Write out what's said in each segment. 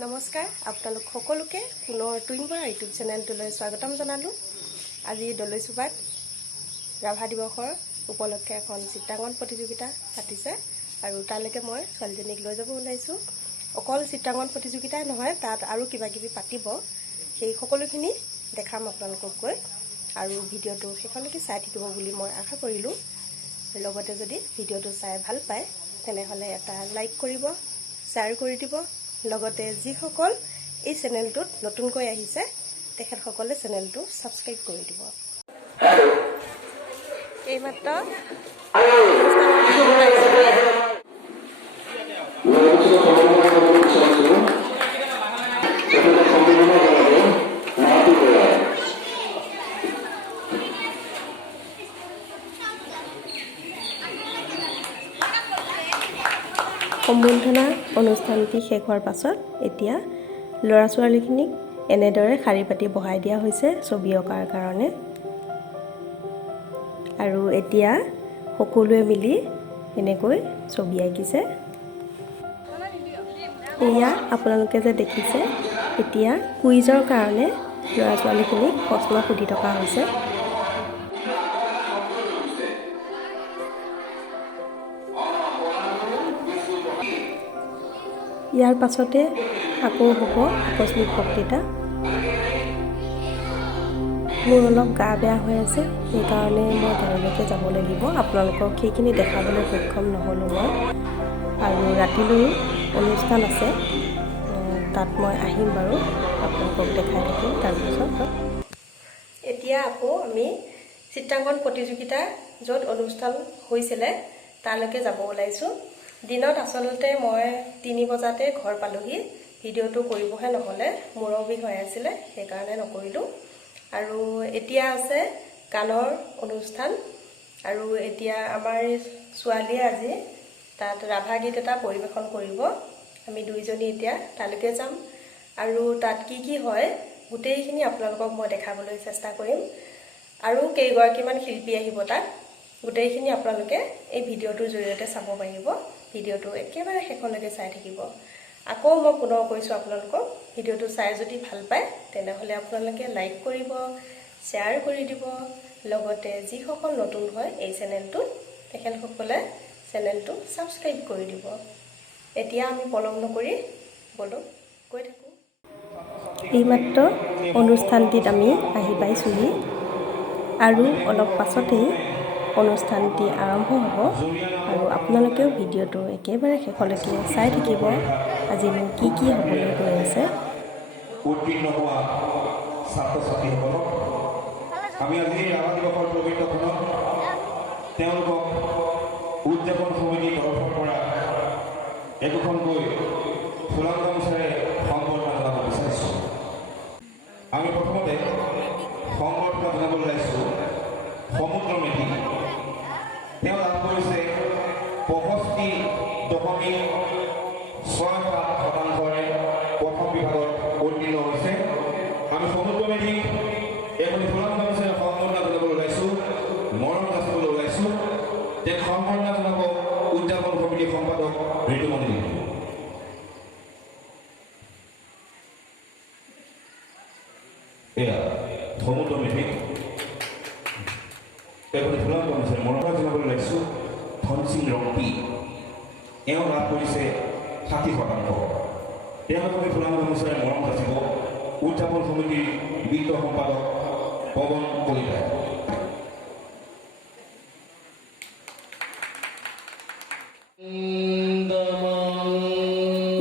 নমস্কাৰ আপোনালোক সকলোকে পুনৰ টুইনবৰা ইউটিউব চেনেলটোলৈ স্বাগতম জনালোঁ। আজি দলৈচুবাত ৰাভা দিৱসৰ উপলক্ষে এখন চিত্ৰাংকন প্ৰতিযোগিতা পাতিছে আৰু তালৈকে মই ছোৱালীজনীক লৈ যাব ওলাইছোঁ। অকল চিত্ৰাংকন প্ৰতিযোগিতাই নহয়, তাত আৰু কিবা কিবি পাতিব, সেই সকলোখিনি দেখাম আপোনালোকক গৈ। আৰু ভিডিঅ'টো শেষলৈকে চাই থাকিব বুলি মই আশা কৰিলোঁ। লগতে যদি ভিডিঅ'টো চাই ভাল পায় তেনেহ'লে এটা লাইক কৰিব, শ্বেয়াৰ কৰি দিব। লগতে যিসকল এই চেনেলটোত নতুনকৈ আহিছে তেখেতসকলে চেনেলটো ছাবস্ক্ৰাইব কৰি দিব। এইমাত্ৰ সম্বৰ্ধনা অনুষ্ঠানটি শেষ হোৱাৰ পাছত এতিয়া ল'ৰা ছোৱালীখিনিক এনেদৰে শাৰী পাতি বহাই দিয়া হৈছে ছবি অঁকাৰ কাৰণে। আৰু এতিয়া সকলোৱে মিলি এনেকৈ ছবি আঁকিছে। এয়া আপোনালোকে যে দেখিছে, এতিয়া কুইজৰ কাৰণে ল'ৰা ছোৱালীখিনিক প্ৰশ্ন সুধি থকা হৈছে। ইয়াৰ পাছতে আকৌ হ'ব আকস্মিক বক্তৃতা। মোৰ অলপ গা বেয়া হৈ আছে, সেইকাৰণে মই ঘৰলৈকে যাব লাগিব। আপোনালোকক সেইখিনি দেখাবলৈ সক্ষম নহ'লোঁ মই। আৰু ৰাতিলৈ অনুষ্ঠান আছে, তাত মই আহিম বাৰু, আপোনালোকক দেখাই থাকিম তাৰপিছত। এতিয়া আকৌ আমি চিত্ৰাংকন প্ৰতিযোগিতা য'ত অনুষ্ঠান হৈছিলে তালৈকে যাব ওলাইছোঁ। দিনত আচলতে মই 3 বজাতে ঘৰ পালোহি। ভিডিঅ'টো কৰিবহে নহ'লে, মূৰৰ বিষ হৈ আছিলে, সেইকাৰণে নকৰিলোঁ। আৰু এতিয়া আছে গানৰ অনুষ্ঠান। আৰু এতিয়া আমাৰ ছোৱালীয়ে আজি তাত ৰাভা গীত এটা পৰিৱেশন কৰিব। আমি দুইজনী এতিয়া তালৈকে যাম আৰু তাত কি কি হয় গোটেইখিনি আপোনালোকক মই দেখাবলৈ চেষ্টা কৰিম। আৰু কেইগৰাকীমান শিল্পী আহিব তাত, গোটেইখিনি আপোনালোকে এই ভিডিঅ'টোৰ জৰিয়তে চাব পাৰিব। ভিডিঅ'টো একেবাৰে শেষলৈকে চাই থাকিব। আকৌ মই পুনৰ কৈছোঁ আপোনালোকক, ভিডিঅ'টো চাই যদি ভাল পায় তেনেহ'লে আপোনালোকে লাইক কৰিব, শ্বেয়াৰ কৰি দিব। লগতে যিসকল নতুন হয় এই চেনেলটোত তেখেতসকলে চেনেলটো ছাবস্ক্ৰাইব কৰি দিব। এতিয়া আমি পলম নকৰি বলক গৈ থাকোঁ। এইমাত্ৰ অনুষ্ঠানটিত আমি আহি পাইছোঁহি আৰু অলপ পাছতেই অনুষ্ঠানটি আৰম্ভ হ'ব। আৰু আপোনালোকেও ভিডিঅ'টো একেবাৰে শেষলৈকে চাই থাকিব। আজিনো কি কি হ'বলৈ গৈ আছে। উত্তীৰ্ণ হোৱা ছাত্ৰ ছাত্ৰীসকলক আমি আজি ৰাভা দিৱসৰ পবিত্ৰখনত তেওঁলোকক উদযাপন সমিতিৰ তৰফৰ পৰা একোখনকৈ ফুলাম গামোচাৰে সংবৰ্ধনা জনাব বিচাৰিছোঁ। আমি প্ৰথমতে সংবৰ্ধনা জনাবলৈ ওলাইছোঁ সমুদ্ৰ মেধি। তেওঁ লাভ কৰিছে 65.67% প্ৰথম বিভাগত উত্তীৰ্ণ হৈছে। আমি সমুদ্ৰ মেধি এখন ফুলাম গামোচাৰে সংবৰ্ধনা জনাবলৈ ওলাইছোঁ, মৰম যাচিবলৈ ওলাইছোঁ। তেওঁক সংবৰ্ধনা জনাব উদযাপন সমিতিৰ সম্পাদক ঋতুমণি। এয়া সমুদ্ৰ মেধি এখন ফুলাম গামোচাৰে মৰম জনাবলৈ ওলাইছোঁ ধনসিং ৰম্পী। এওঁ লাভ কৰিছে 60%। তেওঁলোকে ফুলাম গামোচাৰে মৰম যাচিব উদযাপন সমিতিৰ বিত্ত সম্পাদক পৱন কলিতাই।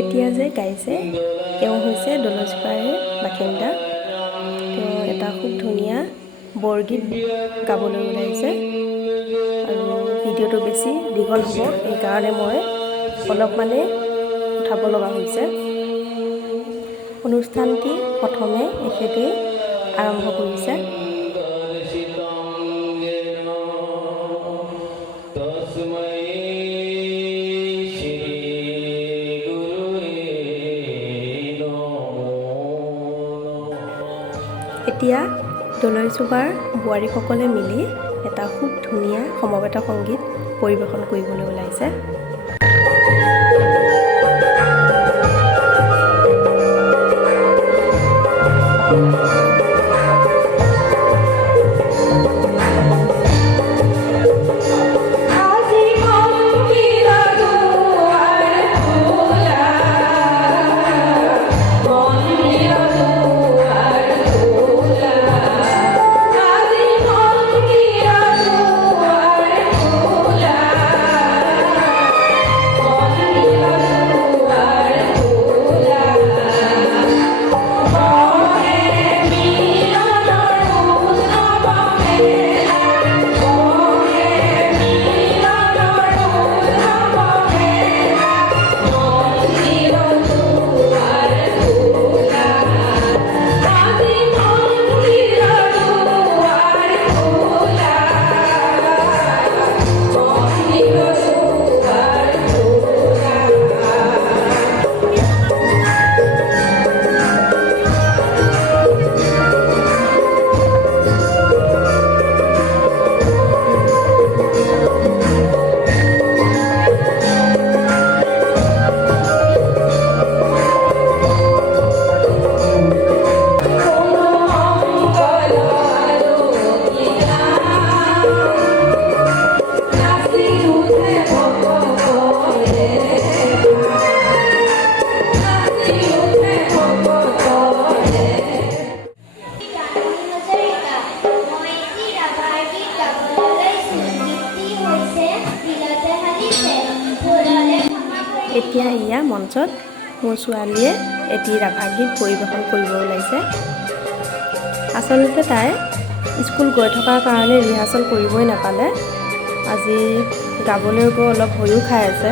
এতিয়া যে গাইছে তেওঁ হৈছে দলৈচুবাৰে বাসিন্দা। তেওঁ এটা খুব ধুনীয়া বৰগীত গাবলৈ ওলাইছে। আৰু ভিডিঅ'টো বেছি দীঘল হ'ব, সেইকাৰণে মই অলপমানে উঠাব লগা হৈছে। অনুষ্ঠানটি প্ৰথমে এখেতেই আৰম্ভ কৰিছে। এতিয়া দলৈচুবাৰ বোৱাৰীসকলে মিলি এটা খুব ধুনীয়া সমবেত সংগীত পৰিৱেশন কৰিবলৈ ওলাইছে। এতিয়া ইয়া মঞ্চত মোৰ ছোৱালীয়ে এটি ৰাভা গীত পৰিৱেশন কৰিব ওলাইছে। আচলতে তাই স্কুল গৈ থকাৰ কাৰণে ৰিহাৰ্চেল কৰিবই নাপালে। আজি গাবলৈ গৈ অলপ ভয়ো খাই আছে।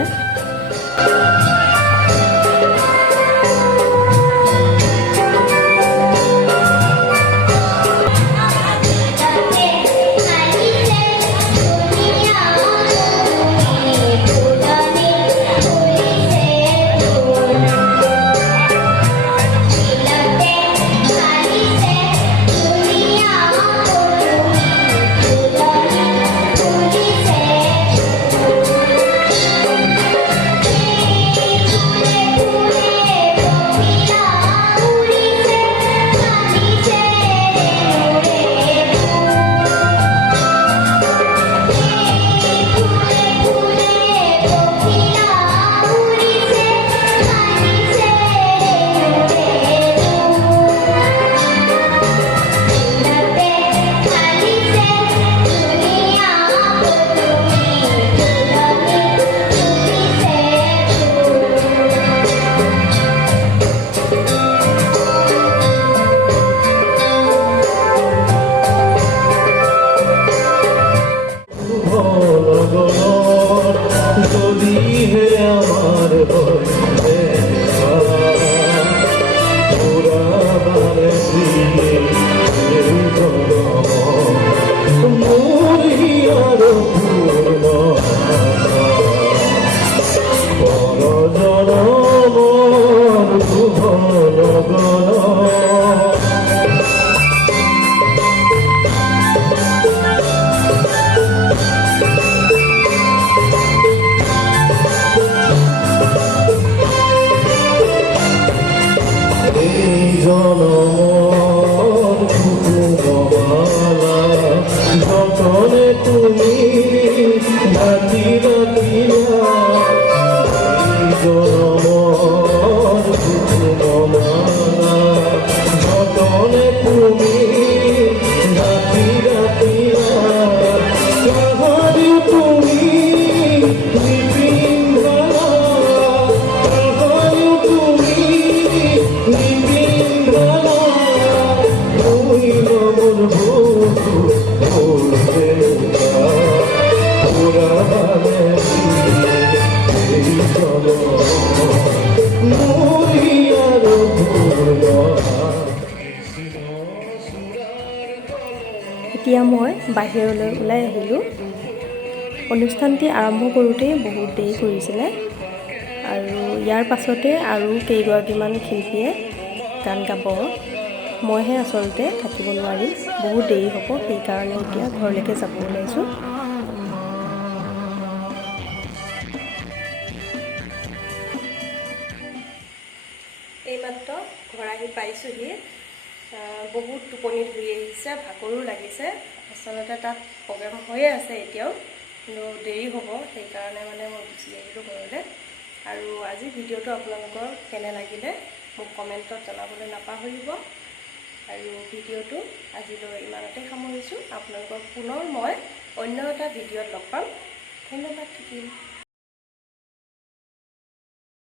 এতিয়া মই বাহিৰলৈ ওলাই আহিলোঁ। অনুষ্ঠানটি আৰম্ভ কৰোঁতেই বহুত দেৰি কৰিছিলে আৰু ইয়াৰ পাছতে আৰু কেইগৰাকীমান শিল্পীয়ে গান গাব। মইহে আচলতে থাকিব নোৱাৰিম, বহুত দেৰি হ'ব, সেইকাৰণে এতিয়া ঘৰলৈকে যাব ওলাইছোঁ। এইমাত্ৰ ঘৰ আহি পাইছোঁহি। বহুত টোপনি ধৰি আহিছে, ভাগৰো লাগিছে। আচলতে তাত প্ৰগ্ৰেম হৈয়ে আছে এতিয়াও, কিন্তু দেৰি হ'ব, সেইকাৰণে মানে মই গুচি আহিলোঁ ঘৰলৈ। আৰু আজি ভিডিঅ'টো আপোনালোকৰ কেনে লাগিলে মোক কমেণ্টত জনাবলৈ নাপাহৰিব। আৰু ভিডিঅ'টো আজিলৈ ইমানতে সামৰিছোঁ। আপোনালোকক পুনৰ মই অন্য এটা ভিডিঅ'ত লগ পাম। ধন্যবাদ থাকিল।